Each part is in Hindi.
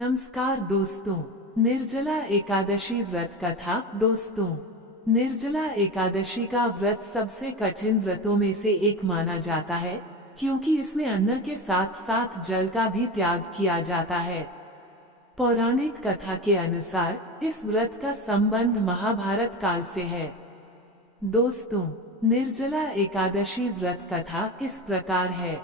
नमस्कार दोस्तों, निर्जला एकादशी व्रत कथा। दोस्तों, निर्जला एकादशी का व्रत सबसे कठिन व्रतों में से एक माना जाता है, क्योंकि इसमें अन्न के साथ साथ जल का भी त्याग किया जाता है। पौराणिक कथा के अनुसार इस व्रत का संबंध महाभारत काल से है। दोस्तों, निर्जला एकादशी व्रत कथा इस प्रकार है।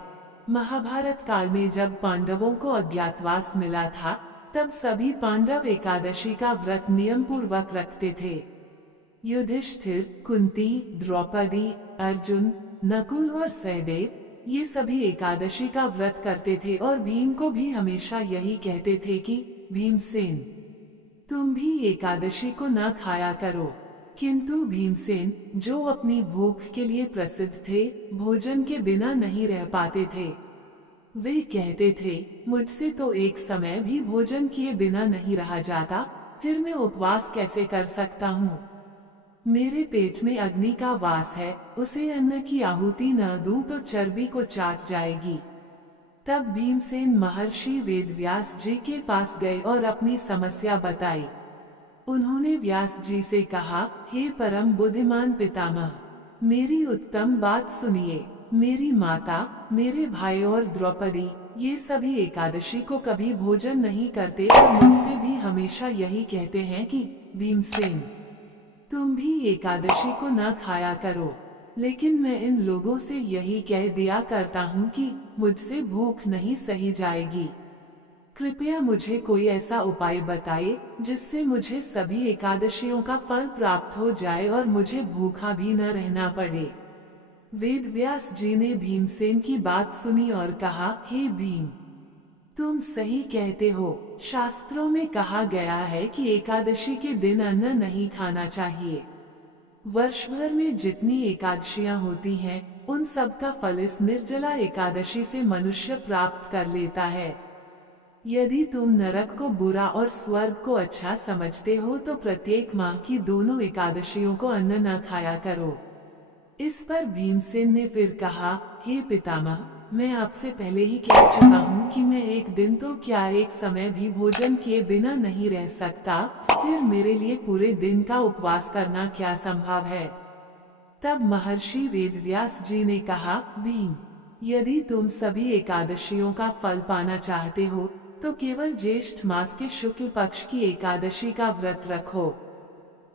महाभारत काल में जब पांडवों को अज्ञातवास मिला था, तब सभी पांडव एकादशी का व्रत नियम पूर्वक रखते थे। युधिष्ठिर, कुंती, द्रौपदी, अर्जुन, नकुल और सहदेव ये सभी एकादशी का व्रत करते थे और भीम को भी हमेशा यही कहते थे कि भीमसेन, तुम भी एकादशी को न खाया करो। किंतु भीमसेन, जो अपनी भूख के लिए प्रसिद्ध थे, भोजन के बिना नहीं रह पाते थे। वे कहते थे, मुझसे तो एक समय भी भोजन किए बिना नहीं रहा जाता, फिर मैं उपवास कैसे कर सकता हूँ। मेरे पेट में अग्नि का वास है, उसे अन्न की आहुति न दूं तो चर्बी को चाट जाएगी। तब भीमसेन महर्षि वेदव्यास जी के पास गए और अपनी समस्या बताई। उन्होंने व्यास जी से कहा, हे परम बुद्धिमान पितामह, मेरी उत्तम बात सुनिए। मेरी माता, मेरे भाई और द्रौपदी ये सभी एकादशी को कभी भोजन नहीं करते और मुझसे भी हमेशा यही कहते हैं कि भीमसेन, तुम भी एकादशी को न खाया करो। लेकिन मैं इन लोगों से यही कह दिया करता हूँ कि मुझसे भूख नहीं सही जाएगी। कृपया मुझे कोई ऐसा उपाय बताइए जिससे मुझे सभी एकादशियों का फल प्राप्त हो जाए और मुझे भूखा भी न रहना पड़े। वेदव्यास जी ने भीमसेन की बात सुनी और कहा, हे भीम, तुम सही कहते हो। शास्त्रों में कहा गया है कि एकादशी के दिन अन्न नहीं खाना चाहिए। वर्ष भर में जितनी एकादशियां होती हैं, उन सब का फल इस निर्जला एकादशी से मनुष्य प्राप्त कर लेता है। यदि तुम नरक को बुरा और स्वर्ग को अच्छा समझते हो तो प्रत्येक माह की दोनों एकादशियों को अन्न न खाया करो। इस पर भीमसेन ने फिर कहा, हे पितामह, मैं आपसे पहले ही कह चुका हूँ कि मैं एक दिन तो क्या एक समय भी भोजन किए बिना नहीं रह सकता, फिर मेरे लिए पूरे दिन का उपवास करना क्या संभव है। तब महर्षि वेदव्यास जी ने कहा, भीम, यदि तुम सभी एकादशियों का फल पाना चाहते हो तो केवल ज्येष्ठ मास के शुक्ल पक्ष की एकादशी का व्रत रखो।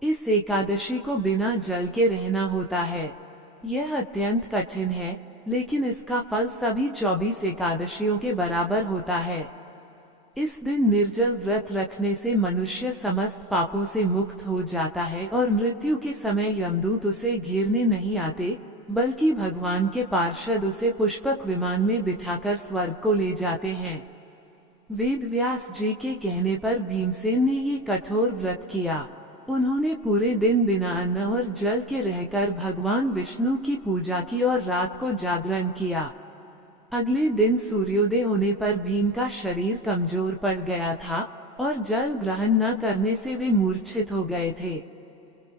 इस एकादशी को बिना जल के रहना होता है। यह अत्यंत कठिन है, लेकिन इसका फल सभी 24 एकादशियों के बराबर होता है। इस दिन निर्जल व्रत रखने से मनुष्य समस्त पापों से मुक्त हो जाता है और मृत्यु के समय यमदूत उसे घेरने नहीं आते, बल्कि भगवान के पार्षद उसे पुष्पक विमान में बिठाकर स्वर्ग को ले जाते हैं। वेदव्यास जी के कहने पर भीमसेन ने ये कठोर व्रत किया। उन्होंने पूरे दिन बिना अन्न और जल के रहकर भगवान विष्णु की पूजा की और रात को जागरण किया। अगले दिन सूर्योदय होने पर भीम का शरीर कमजोर पड़ गया था और जल ग्रहण न करने से वे मूर्छित हो गए थे।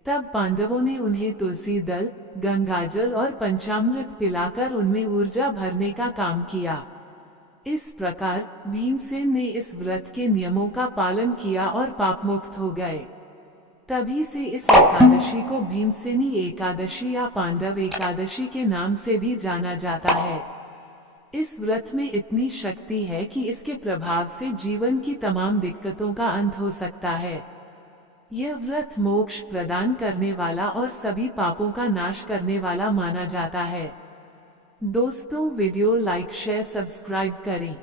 तब पांडवों ने उन्हें तुलसी दल, गंगाजल और पंचामृत पिलाकर उनमें ऊर्जा भरने का काम किया। इस प्रकार भीमसेन ने इस व्रत के नियमों का पालन किया और पाप मुक्त हो गए। तभी से इस एकादशी को भीमसेनी एकादशी या पांडव एकादशी के नाम से भी जाना जाता है। इस व्रत में इतनी शक्ति है कि इसके प्रभाव से जीवन की तमाम दिक्कतों का अंत हो सकता है। यह व्रत मोक्ष प्रदान करने वाला और सभी पापों का नाश करने वाला माना जाता है। दोस्तों, वीडियो लाइक, शेयर, सब्सक्राइब करें।